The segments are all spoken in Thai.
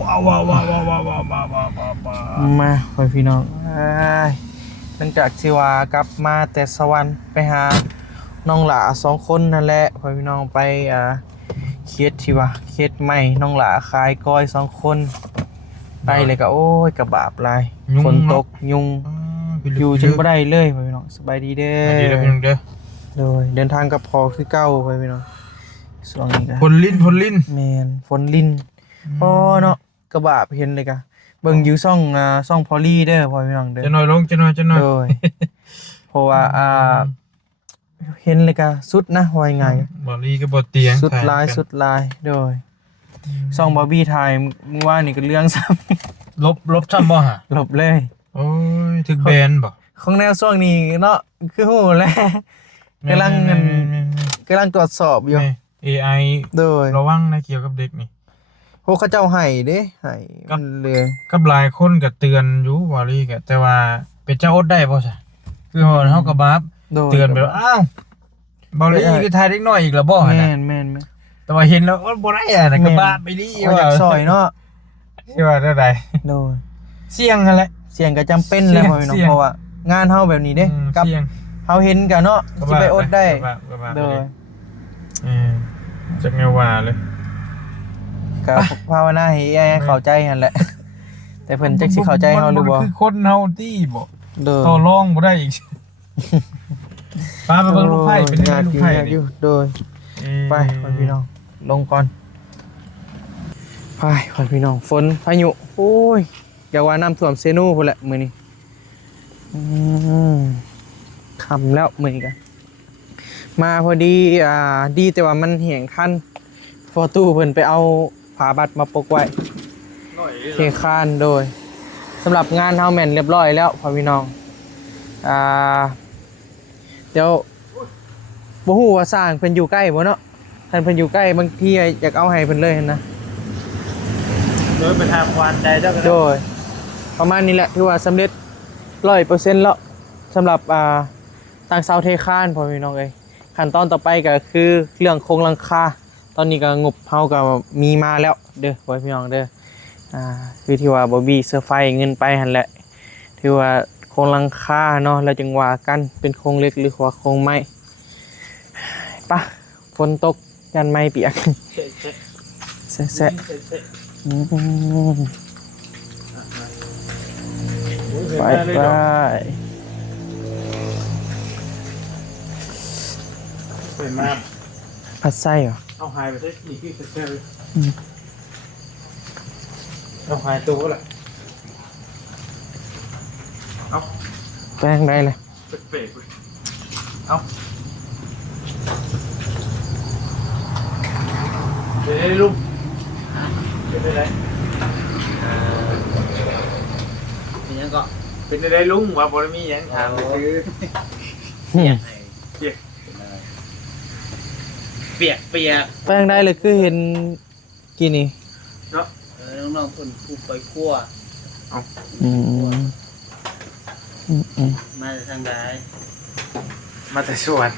ว้าวว้าวว้าวว้าวว้าวว้าวว้าวว้าวว้าวมาพ่อพี่น้องหลังจากที่ว่ากลับมาแต่สวรรค์ไปหาน้องหลา2 คนนั่นแหละพ่อพี่น้องไปเคสที่ว่าเคสใหม่น้องหลาขายก้อย2 คนไปเลยก็โอ้ยกระบาบลายฝนตกยุงอยู่จนบ่ได้เลยพ่อพี่น้องสบายดีเด้อสบายดีเด้อพี่น้องเด้อโดยเดินทางกับพอคือเก่าพ่อพี่น้องช่วงนี้ก็พลลิ้นแม่นฝนลิ้นพอเนาะกระบาบเห็นเลยกะเบิ่งอยู่ช่องพอลลี่เด้อพ่อพี่น้องเด้อจะหน่อยลงจะหน่อยโดยเพราะว่าเห็นเลยกะสุดนะว่ายังไงบ่ลีก็บ่เตียงสุดลายโดยช่องบอบบี้ถ่ายเมื่อวานนี่ก็เรื่องซ้ำลบซ้ำบ่ฮะลบเลยโอ้ยถึกแบนบ่ของแนวช่วงนี้เนาะคือฮู้แหละกำลังตรวจสอบอยู่ AI โดยระวังนะเกี่ยวกับเด็กนี่พวกเขาเจ้าให้เด้ให้มันเลยกับหลายคนก็เตือนอยู่บ่ลีก็แต่ว่าเป็นเจ้าอดได้บ่ซะคือเฮาก็บาปเตือนไปว่าอ้าวบ่ลีคือทายเด็กน้อยอีกแล้วบ่หั่นน่ะแม่นแต่ว่าเห็นแล้วบ่ได้อ่ะก็บาปไปดิว่าอยากซอยเนาะที่ว่าได้โดยเสี่ยงนั่นแหละเสี่ยงก็จำเป็นแล้วพ่อพี่น้องเพราะว่างานเฮาแบบนี้เด้กับเฮาเห็นกันเนาะสิไปอดได้โดยจักแนวว่าเลยก็ภาวนาให้เข้าใจนั่นแหละแต่เพิ่นจักสิเข้าใจเฮาหรือบ่คือคนเฮาตี้บ่ต่อรองบ่ได้อีกปาไปเบิ่งลูกไผ่เป็นยังไงลูกไผ่อยู่โดยไปพ่อพี่น้องลงก่อนไปพ่อพี่น้องฝนพายุโอ้ยอย่าว่าน้ำท่วมเซนูพุ่นแหละมื้อนี้ค่ำแล้วมื้อนี้ก็มาพอดีดีแต่ว่ามันแห้งทันพอตู้เพิ่นไปเอาฝาบัตรมาปกไว้เทคานโดยสำหรับงานเฮาแม่นเรียบร้อยแล้วพ่อพี่น้องเดี๋ยวบ่ฮู้ว่าสร้างเพิ่นอยู่ใกล้บ่เนาะท่านเพิ่นอยู่ใกล้บางทีอยากเอาให้เพิ่นเลยนะโดยไปทำความใจเจ้าก็โดยประมาณนี้แหละถือว่าสำเร็จ 100% แล้วสำหรับตั้งเสาเทคานพ่อพี่น้องเอ้ยขั้นตอนต่อไปก็คือเรื่องโครงหลังคาตอนนี้ก็งบเฮาก็มีมาแล้วเด้อพ่อพี่น้องเด้อคือที่ว่าบอบบี้เซอร์ไฟเงินไปหั่นแหละที่ว่าโครงหลังคาเนาะแล้วจังว่ากันเป็นโครงเล็กหรือว่าโครงไม้ปะฝนตกยันไม้เปียกแซะไปเป็นมากผัดไส้เหรอเอาหายไปได้กี่ที่เซลเอาหายตัวแหละเอาแป้งได้เลยเป๊ะเอาเป็นไงลุงเป็นไงเป็นยังก็เป็นไงลุงว่าบริมียังถามคือเปียกแป้งได้เลยคือเห็นกี่นี่เนาะน้องๆคนคู่ไปคั่วมาจากทางใดมาแต่สวน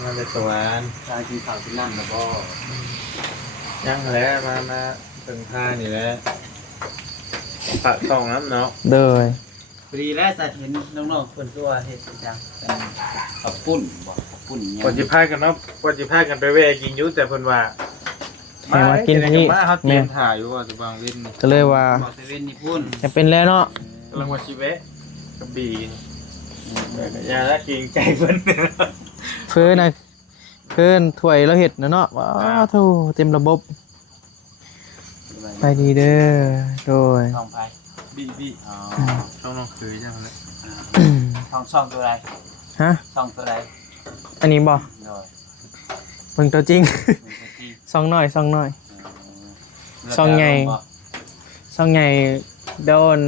ทางกินข้าวกินน้ำนะพ่อยังแล้วมาถึงท่านี่แล้วปะตองน้ำเนาะเด้อพอดีแล้วจะเห็นน้องๆคนตัวเห็ดจังขับปุ้นก่อนจะพากันเนาะก่อนจะพากันไปแวะกินยุ่แต่เพิ่นว่ามากินที่เขาเตรียมถ่ายอยู่ว่าจะบางเล่นก็เลยว่าจะเป็นแล้วเนาะกำลังว่าชีเวะกับบียาละกินใจเพิ่นเพิ่นถ้วยเราเห็ดเนาะว้าวทูเต็มระบบไปดีเด้อโดยทองไผ่บีช่องน้องเคยจังเลยช่องตัวไรฮะช่องตัวไรอันนี้บ่เบิ่งตัวจริงซองหน่อยซองใหญ่โดน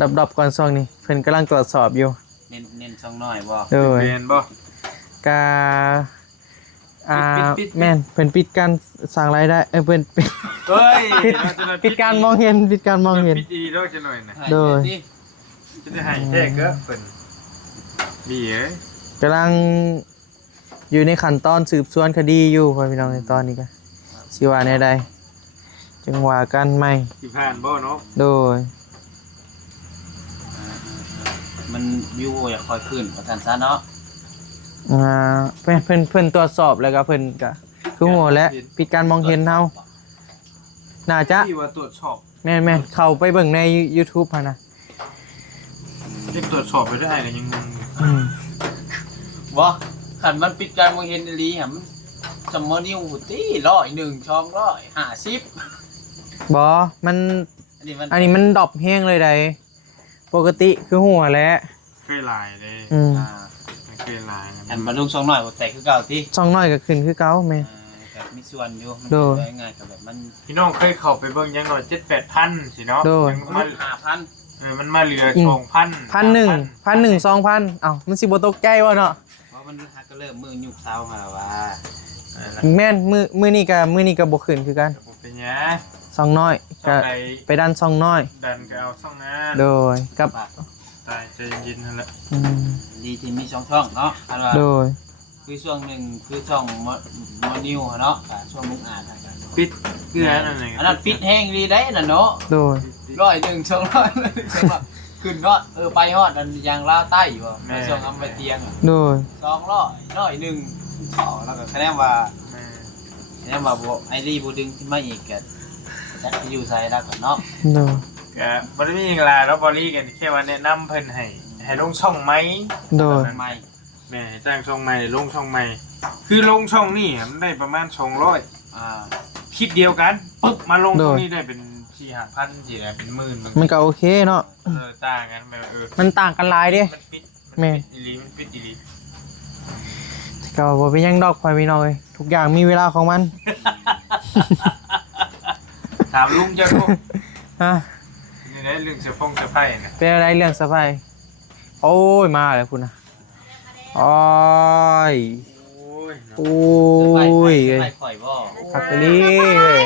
ดับก่อนซองนี้เพิ่นกำลังตรวจสอบอยู่เน้นซองน้อยบ่เน้นบ่กาแม่นเพิ่นปิดการสั่งรายได้เพิ่นปิดการมองเห็นปิดดีด้วยจะหน่อยนะโดยจะได้ให้แท้ก็เพิ่นบีกำลังอยู่ในขั้นตอนสืบสวนคดีอยู่พ่อพี่น้องในตอนนี้ก็สิว่าแนวใด จังหวะกันใหม่ สิผ่านบ่เนาะ โดย มันวิวอยากคอยขึ้นว่าซั่นซะเนาะ เพิ่นตรวจสอบแล้วก็เพิ่นก็คือหัวและปิดการมองเห็นเฮาน่าจะ ที่ว่าตรวจสอบ แม่นๆเข้าไปเบิ่งใน YouTube หั่นน่ะ ที่ตรวจสอบไปได้ก็ยังงงอยู่ อืม บ่คันมันปิดการมองเห็นอีหลีหำจำบ่นิ้วติ101 250 บ่มัน อันนี้มัน อันนี้มันดรอปแห้งเลยใดปกติคือหัวแหละ เคยลายเลย อืม ไม่เคยลาย อันมาลุง2น้อยบ่แต่คือเก่าติ ช่องน้อยก็ขึ้นคือเก่าแม่ ก็มีส่วนอยู่มัน โดย ได้ง่ายกับแบบมัน พี่น้องเคยเข้าไปเบิ่งยังหน่อย7-8,000สิเนาะ โดย มัน 5,000 มันมาเหลือ 2,000 1,000 2,000เอ้ามันสิบ่ตกใจวะเนาะ เพราะมันหาก็เริ่มมือยุคเช้าหาว่า แม่นมื้อนี้ก็บ่ขึ้นคือกัน ผมเป็นหยัง ช่องน้อย ก็ ก็ไปดันช่องน้อย ดันก็เอาซ่องหน้า โดยกับ ตายใจเย็นๆนั่นแหละ อืม ดีที่มีช่องเนาะอันว่า โดย คือช่วงหนึ่งคือช่องมอนิวเนาะอ่าช่วงมุกอ่านอะ ปิดเกลือนั่นเอง อันนั้นปิดแห้งดีได้น่ะเนาะ โดย 101 200สำหรับขึ้นเนาะไปฮอดอันยางลาวใต้อยู่บ่ในช่วงอำไปเตียงอะ โดย 200 101เข้าแล้วก็คะแนนว่าบ่ไอ้นี่บ่ดึงขึ้นมาอีกก็จักสิอยู่ไสแล้วก็เนาะ โดย ก็บ่ได้มีหยังหลายแล้วบอลี่กันแค่ว่าแนะนำเพิ่นให้ลงช่องไหม โดย ใหม่ แม่ให้จ้างช่องใหม่ลงช่องใหม่คือลงช่องนี่มันได้ประมาณ200 อ่า คลิปเดียวกันปึ๊บมาลงตรงนี้ได้เป็น4-5,000สิได้เป็นหมื่น มันก็โอเคเนาะ ต่างกันแบบมันต่างกันหลายเด้ มันปิด แม่ อีหลีมันปิดอีหลี ก็บ่เป็นหยังดอกพ่อพี่น้องเอ้ยทุกอย่างมีเวลาของมัน ถามลุงเจ้าลูก ฮะ นี่ได้เรื่องเสื้อผ้าเสื้อผ้าน่ะ เป็นอะไรเรื่องสบายโอ้ยมาแล้วคุณนะโอ้ย โอ้ย โอ้ย ไปข่อยบ่ พักกะลีเว้ย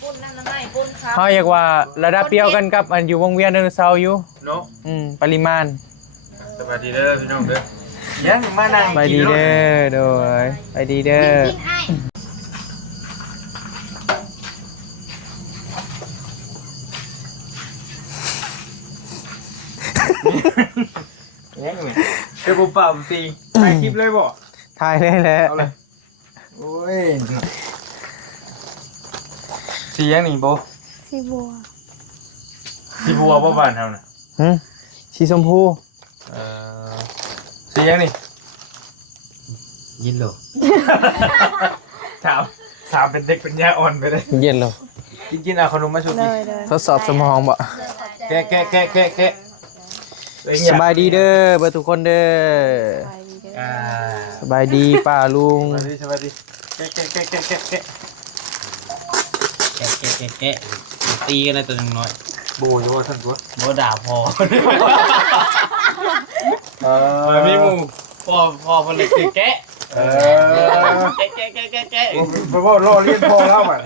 ปุ้นนั่นนะไม่ปุ้นครับ เขาอยากว่าระดับเดียวกันกับอันอยู่วงเวียนไดโนเสาร์อยู่ เนาะ ปริมาณ สวัสดีเด้อพี่น้องเด้อยังมานั่ง ไป กิน ดี รถ เด้อโดยไปดีเด้อ กินไอ้ ยังเลยเดี๋ยวผมเป่าผมตีถ่ายคลิปเลยบ่ ทายได้แล้ว เอาเลยโอ้ยสียังนี่โบ สีบัว สีบัวบ่บ้านเฮาน่ะ หึสีชมพู เออสียังนี่ ยินโล ถามเป็นเด็กเป็นยาอ่อนไปเลย เย็นเหรอ กินเอาขนมมาชุบ เล กิน ยเลย ทดสอบสมองบ่ แกะสบายดีเด้อเบอร์ทุกคนเด้อ ไปดีเด้อ อ่า สบายดีป้าลุง สวัสดีแกะ แกะตีกันเลยตัวน้อย โบอยู่ว่าท่านตัว บ่ด่าพอ มีหมู พอเพิ่นเลยคือแกะ เออ แกะ บ่บ่รอเรียนพอแล้วบัด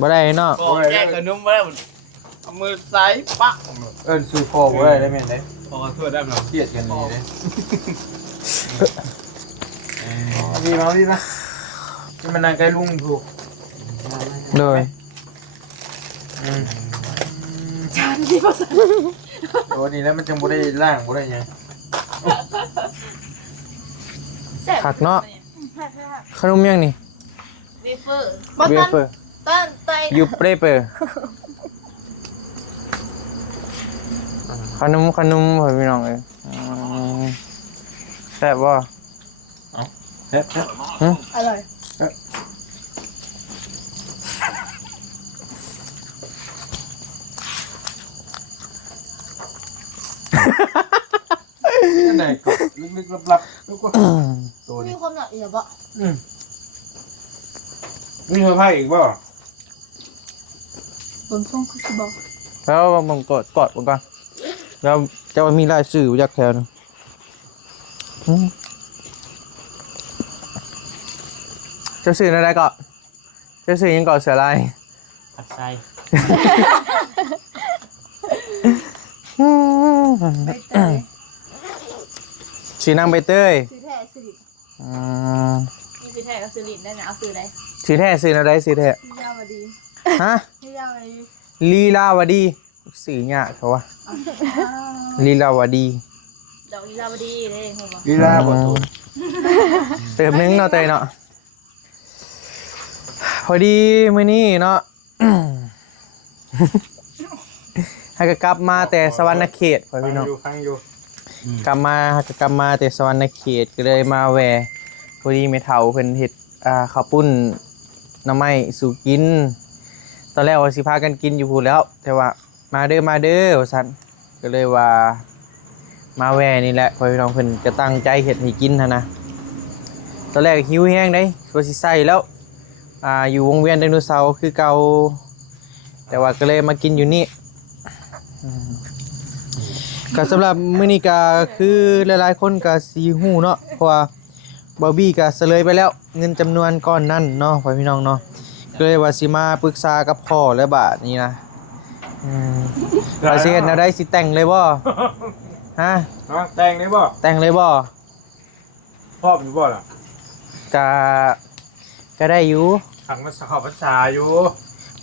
บ่ได้เนาะ ก็แกะขนมมาแล้วเอามือซ้ายปัก เอิ้นซื้อพอบ่ได้แม่นเด้ พอโทษได้บ่ เครียดกันนี่เด้ดีมาดีมาที่มันนั่งใกล้ลุงถูก โดย โอ้นี่แล้วมันจังบ่ได้ล่างบ่ได้หยัง ผักเนาะขนมยังนี่ เวเฟอร์ เวเฟอร์ ต้นไต ยูเปรเปอร์ขนมพ่อพี่น้องเอ้ยแซ่บบ่ เฮ็ด อร่อย นั่นได้ก็ลึกๆลับๆแล้วก็ตัว มี นี้ ความหนักเอียบอ่ะ มีเสื้อผ้าอีกบ่ บนช่องคือสิบอก แล้วมึงกดบ่ก่อนแล้วจะว่ามีรายชื่ออยู่จักแถวนึงเจ้าชื่ออะไรก็เจ้าชื่อยังก่อเสือลาย ผัดไส้ ใบเตย ชื่อนางใบเตย สีแท้สิ อืม มีเว ชื่อแท้ก็ซื้อลิ้นได้นะเอาซื้อได้ ซื้อแท้ซื้ออะไรซื้อแท้ ยาวดี ฮะ ยาวดี ลีลาวดีสื่อเนี่ยเขาว่าลีลาวดี ดอกลีลาวดีเลยผมบอก ลีลาบ่ถูก เติมนึงเนาะเตยเนาะพอดีมื้อนี้เนาะ ให้ก็กลับมาแต่สวรรณเขตพ่อพี่น้อง ฟังอยู่ กลับมาแต่สวรรณเขตก็เลยมาแวะพอดีแม่เฒ่าเพิ่นเฮ็ดข้าวปุ้นหน่อไม้สู่กิน ตอนแรกว่าสิพากันกินอยู่พู้นแล้ว แต่ว่ามาเด้อว่าซั่นก็เลยว่ามาแวะนี่แหละพ่อพี่น้องเพิ่นก็ตั้งใจเฮ็ดให้กินหั่นนะตอนแรกหิวแฮงเด้ว่าสิใส่แล้วอยู่วงเวียนไดโนเสาร์คือเก่าแต่ว่าก็เลยมากินอยู่นี่ก็สำหรับมื้อนี้ก็คือหลายๆคนก็สิฮู้เนาะเพราะว่าบอบบี้ก็เฉลยไปแล้วเงินจำนวนก้อนนั้นเนาะพ่อพี่น้องเนาะก็เลยว่าสิมาปรึกษากับพ่อแล้วบาดนี้นะว่าสิเฮ็ดแนวใดสิแต่งเลยบ่ฮะ เนาะแต่งได้บ่ แต่งเลยบ่ พร้อมอยู่บ่ล่ะ ก็ได้อยู่ ขังมาสอบภาษาอยู่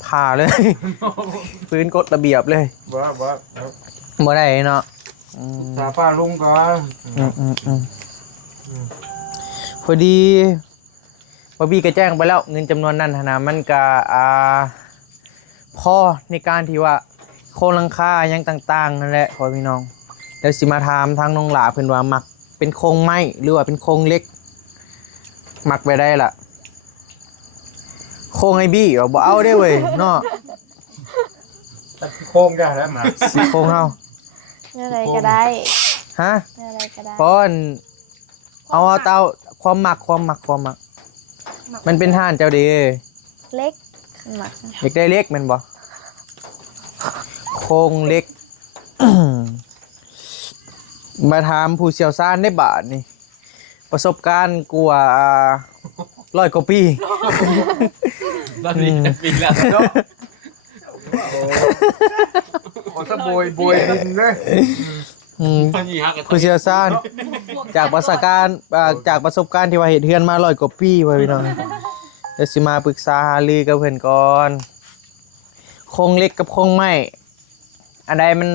ผ่าเลย พื้นกฎระเบียบเลย บ่ บ่ได้เนาะ สาป้าลุงก่อน พอดีบอบบี้ก็แจ้งไปแล้วเงินจำนวนนั้นนะมันก็พอในการที่ว่าโครงหลังคายังต่างๆนั่นแหละพ่อพี่น้องเดี๋ยวสิมาถามทางน้องหลาเพิ่นว่ามักเป็นโครงไม้หรือว่าเป็นโครงเล็กมักไปได้ล่ะโครงไอ้บี้บ่เอาได้เว้ยเนาะ โค้งได้แล้วมา สิโครงเฮา อะไรก็ได้ ฮะ อะไรก็ได้ ป้อนเอาเตาความหมักมันเป็นท่านเจ้าดี เล็กหมัก เล็กได้เล็กแมันบ่โครงเล็ก มาถามผู้เชี่ยวชาญได้บาทนี่ประสบการณ์กว่า100 กว่าปี ตอนนี้จะปีแล้ว โอ้สะโบยดินเลย ผู้เชี่ยวชาญจากประสบการณ์ที่ว่าเฮ็ดเฮือนมา100 กว่าปีว่าพี่น้องเดี๋ยวสิมาปรึกษาหารือกับเพิ่นก่อนโครงเล็กกับโครงไม้อันใดมัน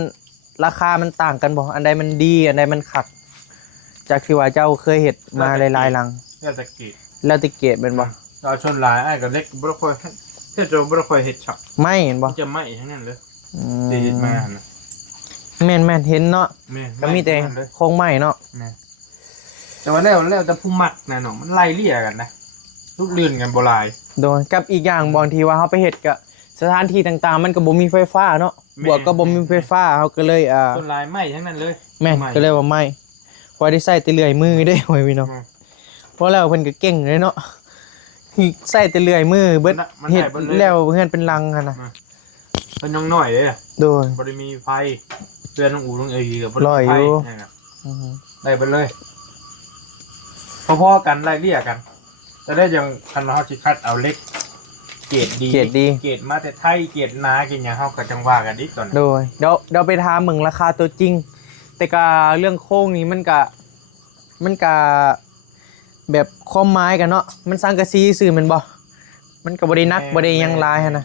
ราคามันต่างกันบ่อันใดมันดีอันใดมันคักจากที่ว่าเจ้าเคยเฮ็ดมาหลายๆหลัง แล้วตะกี้ แล้วติเกตเป็นบ่ เราชนหลายไอ้กับเล็กบ่ค่อยเฮ็ดบ่ค่อยเฮ็ดฉับ ไม่เห็นบ่ จะไหม้ทั้งนั้นเลย อื สิเฮ็ดมานะ แม่นเห็นเนาะ แม่ ก็มีแต่โครงไม้เนาะ แม่แต่ว่าแล้วแต่ผู้มักนะเนาะมันไล่เลี่ยกันนะลูกเลื่อนกันบ่หลาย โดนกับอีกอย่างบางทีว่าเฮาไปเฮ็ดกับสถานที่ต่างๆ มันก็บ่มีไฟฟ้าเนาะบวกก็บ่มีไฟฟ้าเฮาก็เลยชนหลายไหม้ทั้งนั้นเลย แม่นก็เลยว่าไม่พอได้ใส่แต่เลื่อยมือได้โอ้ยพี่น้องเพราะแล้วเพิ่นก็เก่งเลยเนาะใส่แต่เลื่อยมือเบิดเฮ็ดแล้วเฮือนเป็นลังหั่นน่ะ เพิ่นยังน้อยเด้ โดย บ่ได้มีไฟเรือนของอู่ต้องก็บ่ ร้ ได้ อย ไฟ อยู่ นั่นน่ะได้ไปเลยพอๆกันไล่เลี่ยกันจะได้ยังคันเฮาสิคัดเอาเล็กเกรดดี เกรดดี เกรดมาแต่ไทยเกรดหนาเกรดหยังเฮาก็จังว่ากันดิตอนนั้น โดยเดี๋ยวไปถามมึงราคาตัวจริง แต่ก็เรื่องโค้งนี้มันก็แบบความหมายกันเนาะมันสังกะสีซื่อแม่นบ่มันก็บ่ได้นักบ่ได้หยังหลายหั่นน่ะ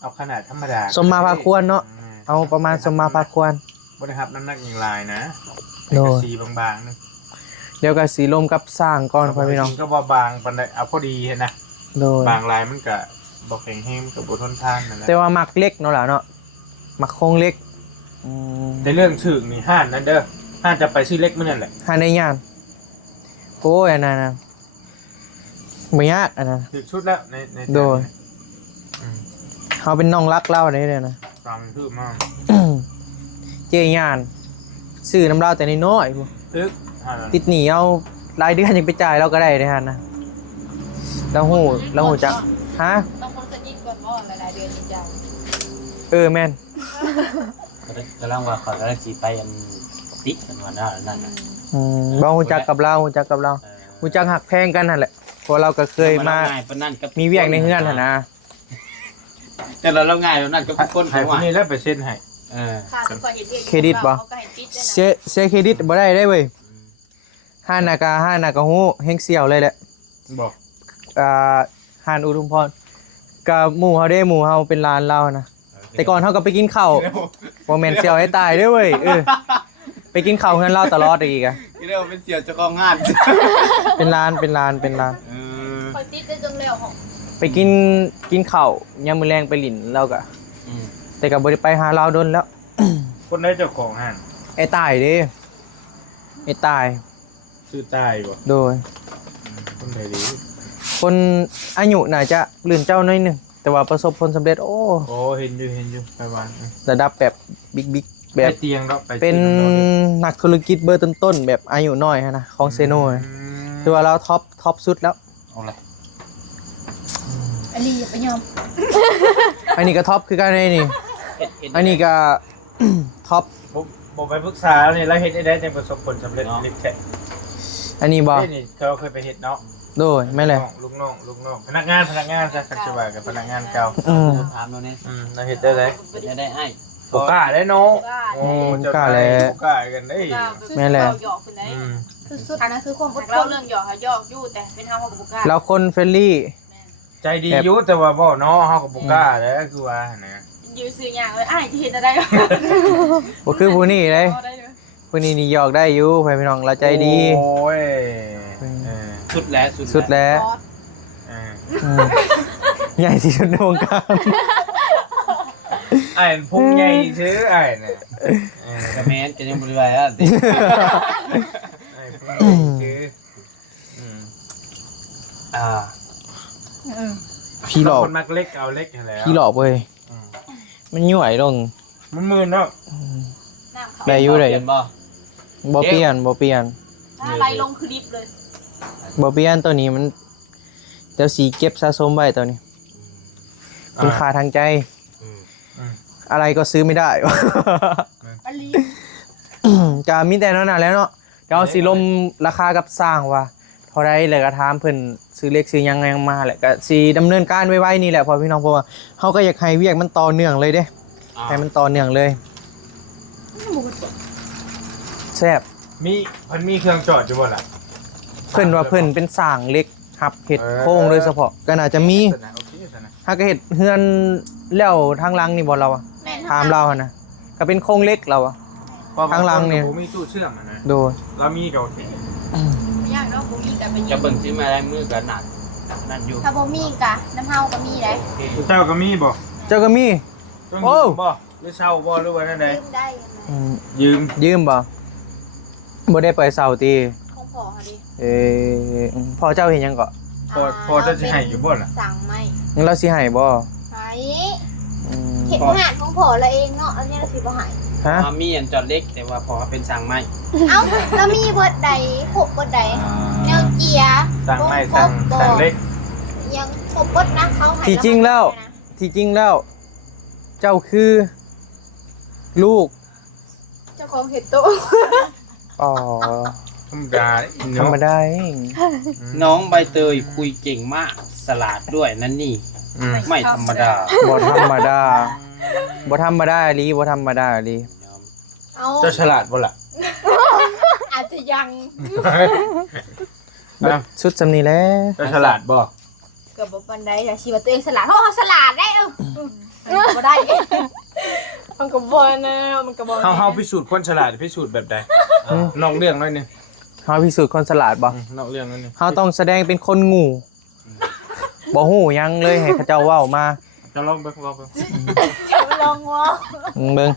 เอาขนาดธรรมดา สมมาพาควรเนาะ เอาประมาณสมมาพาควร บ่ได้ครับน้ำหนักอย่างลายนะ โดย สีบางๆนึง เดี๋ยวก็สีลมกับสร้างก่อนพ่อพี่น้อง ก็บ่บางปานใดเอาพอดีเห็นนะ โดย บางลายมันก็บ่แข็งแรงมันก็บ่ทนทานนั่นแหละ แต่ว่ามักเล็กเนาะล่ะเนาะมักโครงเล็กแต่เรื่องถึกนี่ห้านนั่นเด้อห้านจะไปซื้อเล็กมื้อนั่นแหละ หาได้ยากโอ้ยอันนั้นน่ะบ่ยากอันนั้น ถึกชุดแล้วใน โดย อืม เฮาเป็นน้องรักเล่าได้เลยนะ ตามถึกมาก เจยานซื้อน้ำเหล้าแต่น้อยๆพวก ถึกห้านนั้น ติดหนีเอารายเดือนยังไปจ่ายเราก็ได้นะฮะนะเราหูจักฮะ ต้องคนจะยิ่งก่อนว่าหลายๆเดือนจริงจัง แม่น กำลังว่าขอกำลังสิไปอันติดกันว่านั่นน่ะ เราหูจักกับเราหูจักหักแพงกันนั่นแหละเพราะเราก็เคยมา ง่ายปานนั้นกับ มีเวียกในเฮือนหั่นนะ แต่เราง่ายแบบนั้นกับทุกคน ให้ เขา ผู้ ว่า นี้แล้วไปเซ็นให้ ค่ะทุกคนเห็นเอง เครดิตบ่ เขาก็เห็นปิดด้วยนะ เสียเครดิตบ่ได้เว้ยห้านากาหูเฮงเสี่ยวเลยแหละ บอก หานอุทุมพรกับหมู่เฮาเด้หมู่เฮาเป็นร้านเรานะแต่ก่อนเฮาก็ไปกินข้าวบ่แม่นเสี่ยวให้ตายเด้อเว้ยไปกินข้าวเฮือนเราตลอดอีกอ่ะ เรียกว่าเป็นเสียเจ้าของงาน เป็นร้าน คอยติดได้จนแล้วของ ไปกินข้าวยามมื้อแรงไปหลินเราก็แต่ก็บ่ได้ไปหาเราโดนแล้ว คนได้เจ้าของห้าง ไอ้ตายเด้ไอ้ตาย ชื่อใต้บ่ โดย คนไหนดี คนอายุน่าจะลื่นเจ้าน้อยหนึงแต่ว่าประสบผลสำเร็จโอ้ โอ้เห็นอยู่ไปวาน ระดับแบบบิ๊กๆแบ ไป บ เตียงเนาะไป เป็นนักธุรกิจเบอร์ต้นๆแบบอายุน้อยนะของเซโน่คือว่าเราท็อปสุดแล้ว เอาเลย อันนี้อย่าไปยอม อันนี้ก็ท็อปคือกันนี่อันนี้ก็ ท็อป บ่ไปปรึกษาเนี่ยแล้วเฮ็ดได้จังประสบผลสำเร็จนิดแท้ อันนี้บ่ นี่เขาเคยไปเฮ็ดเนาะ โดยไม่นแหละ ลูกน้องพนักงานซะคันสิว่ากับพนักงานเก่า ถามเราเนี่ย เราเฮ็ดได้เลย จะได้ไอ้ บ่กล้าได้เนาะ มันกล้าแล้ว บ่กล้ากันได้ แม่นแหละ หยอกคนไหนสุดๆอันนั้นคือความอดทนเราเรื่องหยอกหยอกอยู่แต่เป็นเฮากับบุกล้า เราคนเฟรนลี่ ใจดีอยู่แต่ว่าบ่เนาะเฮาก็บ่กล้าแล้วคือว่านะ ยืนซื้ออย่างเลยอ้ายจะเห็นอะไร บ่คือผู้นี้เลยผู้นี้นี่หยอกได้อยู่พี่น้องเราใจดี โอ้ย สุดแล้ว สุดแล้ว ใหญ่ที่สุดในวงการ ไอ้พุ่งใหญ่ซื้อไอ้เนี่ย กระแมนจะยังบริวารอ่ะ ไอ้พุ่งใหญ่ซื้อ พี่หลอก คนมักเล็กเอาเล็กแล้ว พี่หลอกเว้ยมันย่วยลง มันมืนเนาะ น้ำเขา ได้อยู่ได้ บ่ บ่เปลี่ยน อะไรลงคือดิบเลย บ่เปลี่ยนตัวนี้มันเดี๋ยวสีเก็บสะสมไว้ตัวนี้คุณค่าทางใจ อะไรก็ซื้อไม่ได้ อันนี้ จะมีแต่นั้นน่ะแล้วเนาะเดี๋ยวสิลมราคากับสร้างว่าเท่าไรเลยก็ถามเพิ่นซื้อเล็กซื้อยังมาแหละก็สิดำเนินการไว้ๆนี่แหละพอพี่น้องเพราะว่าเฮาก็อยากให้เวียกมันต่อเนื่องเลยเด้ให้มันต่อเนื่องเลยแซ่บ มีเครื่องจอดอยู่บ่ล่ะ เพิ่นว่าเพิ่นเป็นสร้างเล็กหับเห็ดโค้งโดยเฉพาะก็น่าจะมีถ้าก็เห็ดเฮือนแล้วทางหลังนี่บ่เราอะถามเราอะนะก็เป็นโครงเล็กเราอะ ทางหลังเนี่ย มีตู้เชื่อมนะ โดย แล้วมีกับ ไม่ยากเนาะบ่มีแต่ไปยิ จะ ง เบิ่งซื้อมาได้มือกันหนักนั่นอยู่ ถ้าบ่มีกะน้ำเฮาก็มีได้ เจ้าก็มีบ่ เจ้าก็มี ต้อง โอ้ ยืมบ่หรือเช่าบ่หรือว่านั่นใด ยืมได้ ยืม ยืมบ่บ่ได้ไปเสาตี ของพ่อเขาดิ พ่อเจ้าเห็นยังก็ พอจะสิให้อยู่บ่ล่ะ สั่งไหม งั้นเราสิให้บ่ ไหเห็นหาดของพ่อเราเองเนาะอันนี้เราสิบ่หาย ฮะ มีอันจอดเล็กแต่ว่าพอเป็นสั่งไม้ เอ้าแล้วมีเบิดใดครบเบิดใดแนวเจีย สั่งไม่สั่งเล็ก ยังครบเบิดนะเขาให้ ที่จริงแล้ว เจ้าคือลูก เจ้าของเห็ดโต อ๋อ ธรรมดา ธรรมดา น้องใบเตยคุยเก่งมากสลัดด้วยนั่นนี่ไม่ธรรมดา บ่ธรรมดาบ่ธรรมดาอีหลีบ่ธรรมดาอีหลี เอา เจ้าฉลาดบ่ล่ะ อาจจะยัง ชุดสำนี้แหล้ว เจ้าฉลาดบ่ เกือบบ่ปานใดแต่ชีวิตตัวเองสลัดเพราะเขาสลัดได้บ่ได้มันก็บ่นะมันก็บ่ เฮาพิสูจน์คนฉลาดพิสูจน์แบบใดนอกเรื่องหน่อยนึง เฮาพิสูจน์คนฉลาดบ่ นอกเรื่องหน่อยนึง เฮาต้องแสดงเป็นคนงูบ่ฮู้หยังเลยให้เขาเจ้าเว้ามา จะลองไป ลองว่า เบิ่ง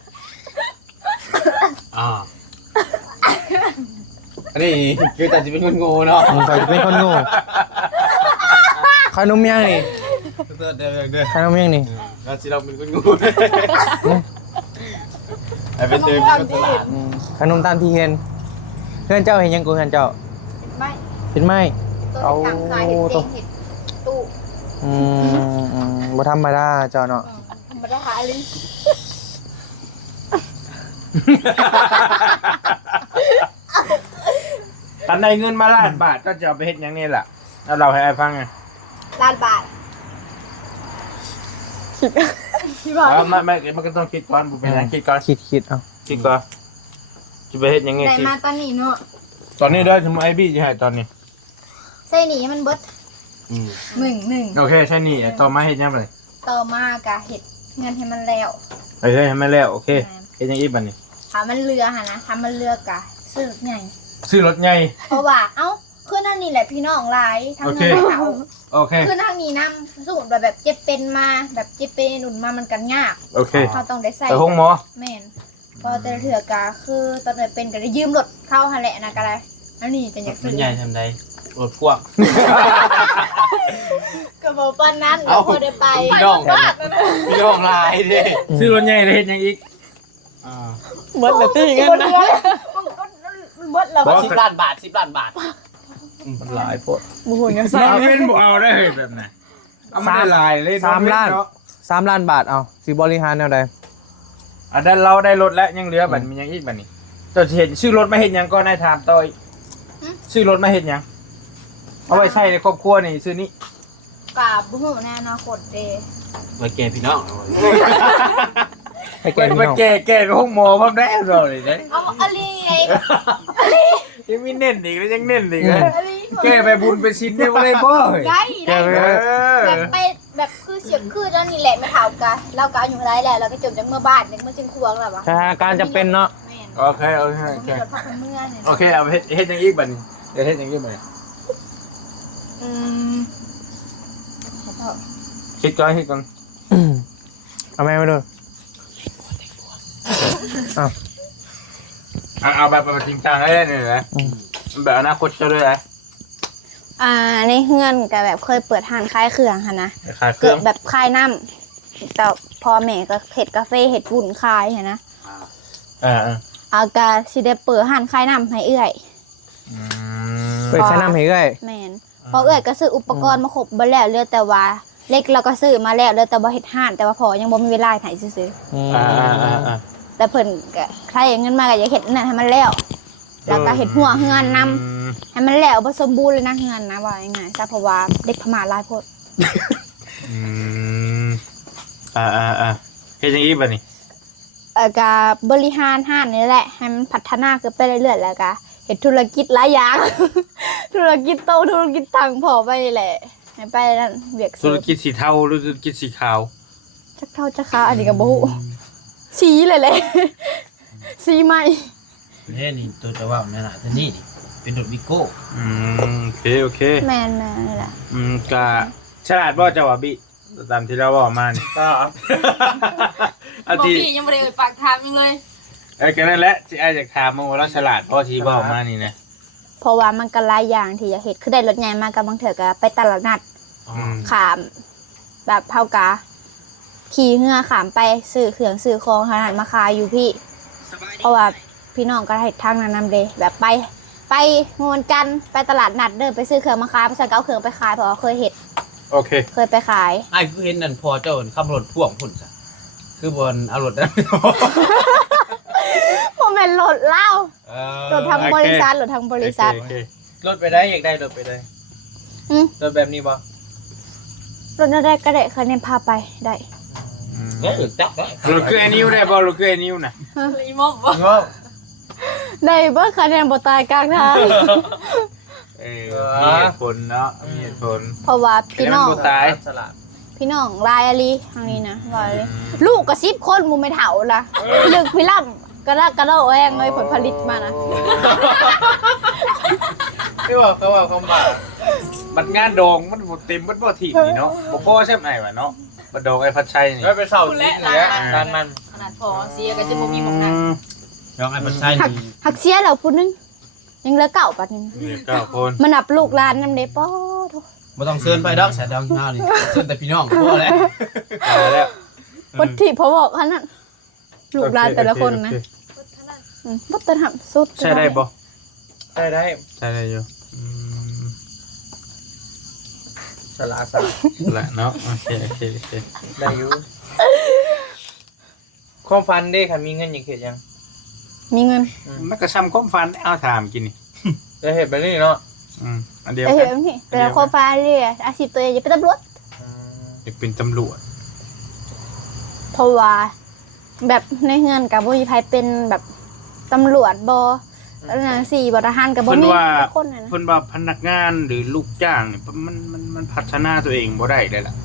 อันนี้คือแต่จะเป็นคนโง่เนาะ เขาจะเป็นคนงูขนมยังนี่ เด้อ ขนมยังนี่ เราสิเราเป็นคนโง่ไอ้เป็นเจอเป็นคนสลัด ขนมตามที่เห็นเพื่อนเจ้าเห็นยังกูเพื่อนเจ้า ไม่ เห็นไหม ตัวต่างขายเห็ดเองเห็ดตู้ บ่ธรรมดาเจ้าเนาะ ธรรมดาขายลิ้น ตันได้เงินมาล้านบาทก็จะเอาไปเฮ็ดหยังนี่ล่ะแล้วเราให้ไอ้ฟังไง ล้านบาทคิดว่า ไม่มันก็ต้องคิดก่อนบ่เป็นหยังคิดก่อน คิดเอา คิดก่อนจะไปเฮ็ดหยังไง ได้ สิ มาตอนนี้เนาะ ตอนนี้ได้ทำไมไอ้บี้จะให้ตอนนี้ ใส่หนีมันเบิด 1 โอเคใช่นี่ต่อมาเฮ็ดยังไง ต่อมากะเฮ็ดเงินให้มันแล้ว โอเคให้มันแล้วโอเคเฮ็ดยังอีกบัดนี้ ถ้ามันเรือหั่นนะถ้ามันเรือกะซื้อรถใหญ่ ซื้อรถใหญ่ เพราะว่าเอ้าคือนั่นนี่แหละพี่น้องหลายทั้งเงินทั้งเขา โอเค คือทางนี้นำสูตรแบบเจ็บเป็นมาแบบเจ็บเป็นหนุนมามันกันยาก โอเค เขาต้องได้ใส่ ไปห้องหมอ แม่นพอแต่ละเถื่อกะคือตอนนั้นเป็นก็ได้ยืมรถเข้าหั่นแหละนะก็ได้อันนี้ก็อยาก มั ซื้ น อ ใหญ่ทำไดรถพ่วง ก็บ่ปานนั้นก็พอได้ไป พี่น้องพี่น้องลายดิ ซื้อรถใหญ่ได้เฮ็ดยังอีก เหมือนแต่ที่เงินนะ มันเบิดแล้ว 10 ล้านบาท10 ล้านบาท มันหลายโพด บุญกัน น้ สา อง ม เล่นบ่เอาได้เฮ็ดแบบไหนเอามาได้หลายเลย 3 ล้าน เนาะ 3 ล้านบาทเอาสิบริหารแนวใด อันนั้นเราได้รถแล้วยังเหลือบัดมียังอีกบัดนี้เจ้าสิเห็นชื่อรถมาเฮ็ดหยังก็ได้ถามต่ออีกชื่อรถมาเฮ็ดหยังเอาไว้ใช้ในครอบครัวนี่ซื้อนี้ กะบ่ฮู้ในอนาคตเด้ มาแกพี่น้อง ให้แก แก พี่ ไป น้อง แก้ไปห้องหมอพร้อมได้เราเลยเด้ เอาอะลีไง ยังมีเน้นอีกแล้วยังเน้นอีกเลย อะลี แก้ไปบุญไปชิ้นได้บ่ได้บ่เฮ้ย ได้ เอ ได้ อ แบบไปแบบคือเสียบคือแล้วนี่แหละไม่เท่ากันเราก็อายู่ไรแหละเราก็จบจากเมื่อบ้านจากเมื่อจึงควงแล้ววะ สถานการณ์จะเป็นเนาะ แม่น โอเคโอเคโอเค มีรถพักเมื่อเนี่ย โอเคเอาไปเฮ็ดยังอีกบัดนี้เดี๋ยวเฮ็ดยังอีกบัดนี้ อืมขอโทษ คิดก่อนคิดก่อน เอาไม่ดูอ้าว เอาแบบจริงจังได้นี่นะแบบอนาคตจะด้วยนะ ในเฮือนก็แบบเคยเปิดร้านขายเครื่องค่ะนะ ขายเค เกิ รื่อ ด ง แบบขายน้ำแต่พอแม่ก็เห็ดกาแฟเห็ดบุญขายค่ะนะ เอากาสิได้เปิดร้านขายน้ำให้เอื้อย เปิดใช้น้ำให้เอ้ย แม่นพอเอื้อยก็ซื้ออุปกรณ์มาครบบ่แล้วเหลือแต่ว่าเล็กเราก็ซื้อมาแล้วเหลือแต่บ่เฮ็ดห้านแต่ว่าพอยังบ่มีเวลาให้ซื้อๆแต่เพิ่นก็ใครเงินมาก็อยากเฮ็ดนั่นให้มันแล้วแล้วก็เฮ็ดหัวเฮือนนำให้มันแล้วบ่สมบูรณ์เลยนะเฮือนนะว่าง่ายๆซะเพราะว่าเด็กพม่าหลายโพด เฮ็ดยังอีกบัดนี้ ก็บริหารห้านนี่แหละให้มันพัฒนาขึ้นไปเรื่อยๆแล้วก็เฮ็ดธุรกิจหลายอย่าง ธุรกิจโตธุรกิจตังพอไปแหละให้ไปนั่นเวียก ธุรกิจสีเทาหรือธุรกิจสีขาว จักเท่าจักขาอันนี้ก็บ่ฮู้สีเลยแหละ สีใหม่ เนี่ยนี่ตัวจะว่านั่นน่ะตัวนี้นี่เป็นรถวิโก้ โอเคโอเค แม่นๆนี่แหละ กะฉลาดบ่เจ้าว่าบิตามที่เราบอกมานี่ ก็ อา บอก ทิ พี่ยังไม่ได้เอ่ยปากถามยังเลย ก็นั่นแหละที่ไอ้อยากถามมึงว่าเราฉลาดพ่อที่บอกมานี่นะ เพราะว่ามันก็หลายอย่างที่อยากเฮ็ดคือได้รถใหญ่มาก็บางเทื่อก็ไปตลาดนัดขามแบบเฮากะขี่เรือขามไปซื้อเครื่องซื้อของขนาดมาขายอยู่พี่ เพราะว่าพี่น้องก็ให้ทางนั้นนำเดแบบไปงวนจันทร์ไปตลาดนัดเดินไปซื้อเครื่องมาขายไปสั่งเอาเครื่องไปขายเพราะว่าเคยเห็ด โอเค เคยไปขาย ไอ้คือเห็นนั่นพอเจ้าขับรถพ่วงพุ่นซะคือบนเอารถนั้น โมเมนต์รถเล่ารถทางบริษัทรถทางบริษัท โอเค รถไปได้อยากได้รถไปได้ อืม รถแบบนี้บ่ รถนั่นได้ก็ได้คะแนนพาไปได้ ก็อึดจักได้ รถคือไอ้นิ้วได้บ่รถคือไอ้นิ้วนะ อีมอบบอก ก็ ได้เบิร์คะแนนบตายกลางทาง มีเหตุผลเนาะมีเหตุผล เพราะว่าพี่น้อง บ่ตาย สลัด พี่น้องลายอลีทางนี้นะลายอลีลูกกระซิบคนมูไม่เถาละพี่ลึกพี่ล่ำกระโดดแองเลยผลผลิตมานะ ที่ว่าเขาว่าเขามา บัดงานดองมันบ่เต็มมันบ่ถีบนี่เนาะบ่พอใช่ไหมวะเนาะบัดดองไอ้พัดชัยนี่ ไม่ไปเศร้าจริงเลยการมัน ขนาดพอเสียก็จะบ่มีหมองนั่ง น้องไอ้ปัญชัยนี่ หักเสียแล้วพูดนึงยังเหลือเก่าปัดนึง มี9คน มันนับลูกหลานนำเด้ป้อโถ ไม่ต้องเชิญไปดอกแสดงหน้านี่เชิญแต่พี่น้องพอแล้ว ตายแล้ว ปฏิพอบอกขนาดลูกหลานแต่ละคนนะบัตรทำสุด ใช่ได้บ่ ได้ได้ ใช่ได้อยู่ สลัดสลัด แหละเนาะโอเค ได้อยู่ความฟันเด้ค่ะมีเงินอย่างเข็ดยัง มีเงิน มันก็ซ้ำความฝันเอาถามกินนี่ จะเห็ดไปนี่เนาะ อันเดียว แต่ กั เห็น น พี่แต่ละคนฟ้าเรียอาชีพตัวเองจะเป็นตำรวจ อยากเป็นตำรวจ เพราะว่าแบบในเงินกับบุญภัยเป็นแบบตำรวจบอ แล้วนั่นสี่บ่ทหารก็บ่ เพิ่น มี ว่า คนน่ะนะ เพิ่นว่าพนักงานหรือลูกจ้างนี่มันพัฒนาตัวเองบ่ได้เลยล่ะ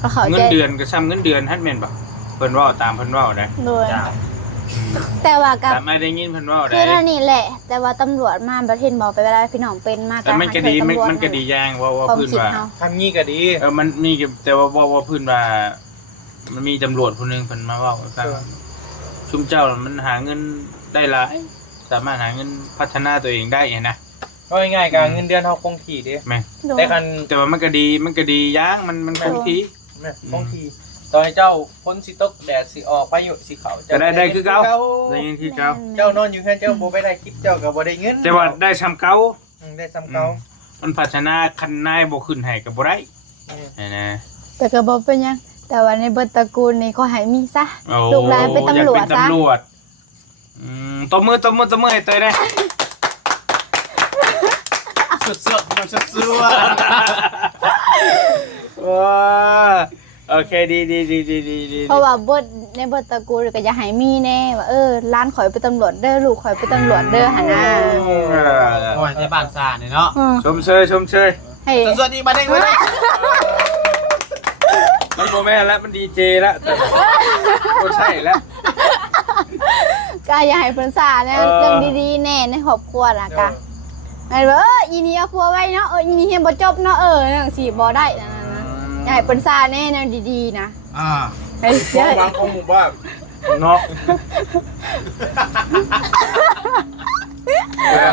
ก็เข้า เงิ ใจ นเดือนก็ซ้ำเงินเดือนฮั่นแม่นบ่เพิ่นเว้าตามเพิ่นเว้าได้ โดยแต่ว่ากับ แต่ไม่ได้ยินเพิ่นเว้าได้ คือเท่านี้แหละ แต่ว่าตำรวจมาประเทศบอกไปเวลาพี่น้องเป็นมาก แต่มันก็ดี หาเจอตำรวจ มันก็ดีอย่างว่า ความ เพิ่น คิด ว่า เฮา ทำงี้ก็ดี มันมีแต่ว่าเพิ่นว่ามันมีตำรวจคนหนึงเพิ่นมาเว้าให้ฟังชุมเจ้ามันหาเงินได้หลายสามารถหาเงินพัฒนาตัวเองได้ไงนะ ก็ง่ายๆกับเงินเดือนเฮาคงที่เด้ แม่ง โดย แต่คัน แต่ว่ามันก็ดีอย่างมันคงที่ แม่คงที่ต่อให้เจ้าพ้นสิตกแดดสิออกพายุสิเขา ก็ได้คือเก่าได้เงินคือเก่า เจ้านอนอยู่เฮือนเจ้าบ่ไปได้คลิปเจ้าก็บ่ได้เงิน แต่ว่าได้ซ้ำเก่า ได้ซ้ำเก่า มันพัฒนาคันนายบ่ขึ้นให้ก็บ่ได้นะ แต่ก็บ่เป็นหยังแต่ว่าในเบิดตระกูลนี่ก็ให้มีซะ โอ้ ลูกหลานเป็นตำรวจ อยากเป็น ซะ ตำรวจตบมือให้เตยได้ สุดๆมันสุด ว้าโอเคดี เพราะว่าเบิดในเบิดตระกูลก็อย่าให้มีแน่ว่าร้านข่อยเป็นตำรวจเด้อลูกข่อยเป็นตำรวจเด้อหั่นน่ะ ๆโอ้ยในบ้านซ่าเนี่ยเนาะ ชมเชย ให้ สวัสดีบ้านเด้งไว้เลย มันโมแม่แล้วมันดีเจแล้วแต่ก็ใช่แล้ว ก็อย่าให้เพิ่นซ่าแน่เรื่องดีๆแน่ในครอบครัวน่ะกะไอ้ว่าอีนี่เอาผัวไว้เนาะอีนี่เฮียนบ่จบเนาะจังซี่บ่ได้นั่นนะอย่าให้เพิ่นซ่าแน่แนวดีๆนะ ให้เสีย บางของหมู่บ้าน เนาะ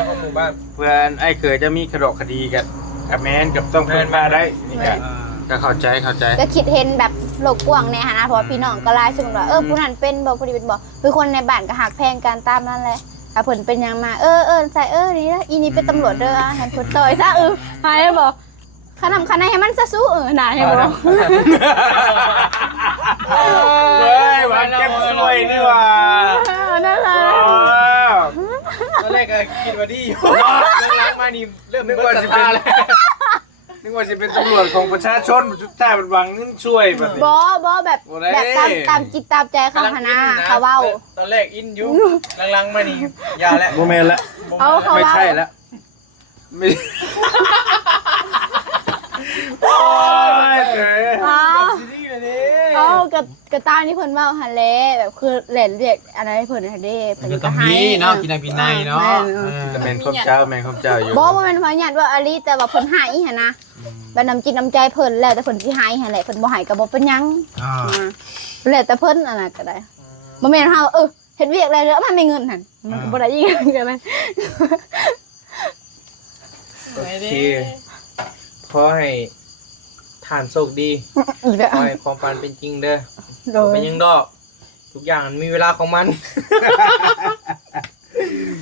ของหมู่บ้าน เพื่อนไอ้เคยจะมีขดกคดีกับแมนกับต้องเพิ่นมาได้นี่ก็เข้าใจ ก็คิดเห็นแบบโลกกว้างในฐานะเพราะว่าพี่น้องก็หลายซึ่งว่าผู้นั้นเป็นบ่ผู้นี้เป็นบ่คือคนในบ้านก็หักแพงกันตามนั้นแหละถ้าเพิ่นเป็นหยังมาใส่นี่นะอีนี่เป็นตำรวจเด้อให้เพิ่นต่อยซะหายบ่คันให้มันซะสู้น่ะให้บ่ เฮ้ยหวานเก็บสวยนี่ว่า นั่นแหละ ตอนแรกก็คิดว่าดีอยู่หลังๆมานี่เริ่ม นึกว่าจะเป็นนึกว่าจะเป็นตำรวจของประชาชนสุดท้ายมันหวังนึงช่วยแบบนี้ บ่แบบตามจิตตามใจเขาหนะเขาเว้า ตอนแรกอินอยู่หลังๆมานี่ยาแล้ว โมเมนต์ละ เอาเขา ไม่ เว้า ใช่แล้วไม่โอ้ยเจ๋ย เอากระตามที่เพิ่นเว้าหั่นแหละแบบคือเล่นเรียกอะไรเพิ่นหั่นเด้เพิ่น มัน ก็ ต้อง ให้ มีเนาะกินในปีในเนาะ แต่แมนคมเจ้าอยู่ บ่ว่ามันพญาติว่าอลีแต่ว่าเพิ่นให้หั่นนะแบบน้ำจิตน้ำใจเพิ่นแล้วแต่เพิ่นสิให้หั่นแหละเพิ่นบ่ให้ก็บ่เป็นหยังแล้วแต่เพิ่นอันนั้นก็ได้บ่แม่นเฮาเฮ็ดเวียกอะไรเด้อมันไม่เงินหั่นมันก็บ่ได้อีกกันเลย โอเคขอให้ฐานโชคดี อีกแล้ว ขอให้ความฝันเป็นจริงเด้อ โด เป็น ย ยังดอกทุกอย่างมันมีเวลาของมัน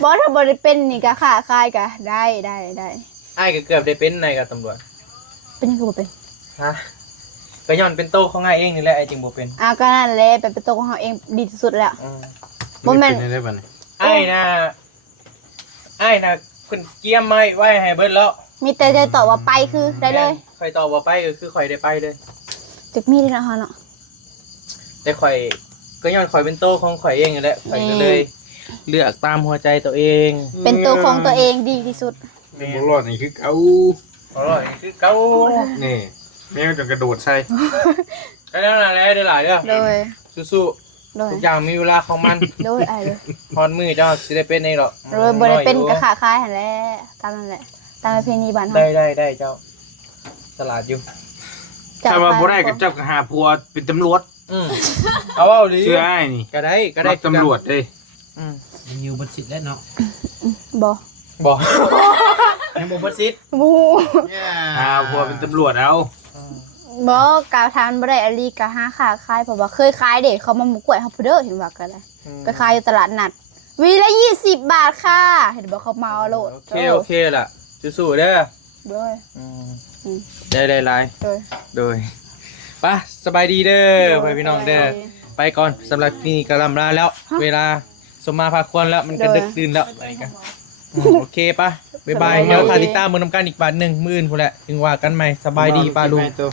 บ่ถ้าบ่ได้เป็นนี่ก็ค้าขายก็ได้ ไอ้ายก็เกือบได้เป็นนายกับตำรวจ เป็นยังคือบ่เป็น ฮะก็ย้อนเป็นโตของไอ้ายเองนี่แหละไอ้จริงบ่เป็น ก็นั่นแหละเป็นตัวของเฮาเองดีที่สุดแล้ว อืม บ่แม่น ได้ป่ะเนี่ย ไอ้น่ะคุณเกียมไว้ให้เบิดแล้ว มีแต่จะตอบว่าไปคือได้เลย ข่อยตอบว่าไปก็คือข่อยได้ไปเลย จักมีได้เนาะเฮาเนาะ แต่ข่อยก็ย้อนข่อยเป็นโตของข่อยเองนี่แหละข่อยก็เลย เลือกตามหัวใจตัวเอง เป็นตัวของตัวเองดีที่สุด บุรอดนี่คือเอา อร่อยคือเก่า นี่แมวจะกระโดดใส่ ก็นั่นแหละได้หลายเด้อ โดย สู้ โด ๆ ย ทุกอย่างมีเวลาของมัน โดยไอ้เลย พรมือเจ้าสิได้เป็นในหรอก โดยบ่ได้เป็นก็ค้าขายหั่นแหละตามนั่นแหละตามประเพณีบ้านเฮา ได้เจ้าตลาดอยู่ ถ้าว่าบ่ได้กับเจ้าก็หาผัวเป็นตำรวจ เอาเอาดิ เชื่อไอ้นี่ ก็ได้ รับตำรวจเด้ ยังอยู่บนสิทธิ์แล้วเนาะ บ่ บอก ยังบ่บนสิทธิ์ บ่ หาผัวเป็นตำรวจเอา บ่กาวทานบ่ได้อลีก็หาค้าขายเพราะว่าเคยขายเด้เขามาหมูกล้วยเฮาพุ่นเด้อเห็นว่าก็ได้ไปขายอยู่ตลาดนัดวีละ20 บาทค่ะเห็นบ่เขามาเอาโลด โอเคล่ะสู้ๆเด้อ โดย ได้หลาย โดย ไปสบายดีเด้อไปพี่น้องเด้อไปก่อนสำหรับที่นี่ก็ลำลาแล้ว เวลาสมมาพาควรแล้วมันก็ดึกดื่นแล้วไปกันโอเคปะบ๊ายบายเดี๋ยวพาติดตามมือนำกันอีกบาทหนึ่งมื้ออื่นพุ่นแหละถึงว่ากันใหม่สบายดีป้าลุง ตัว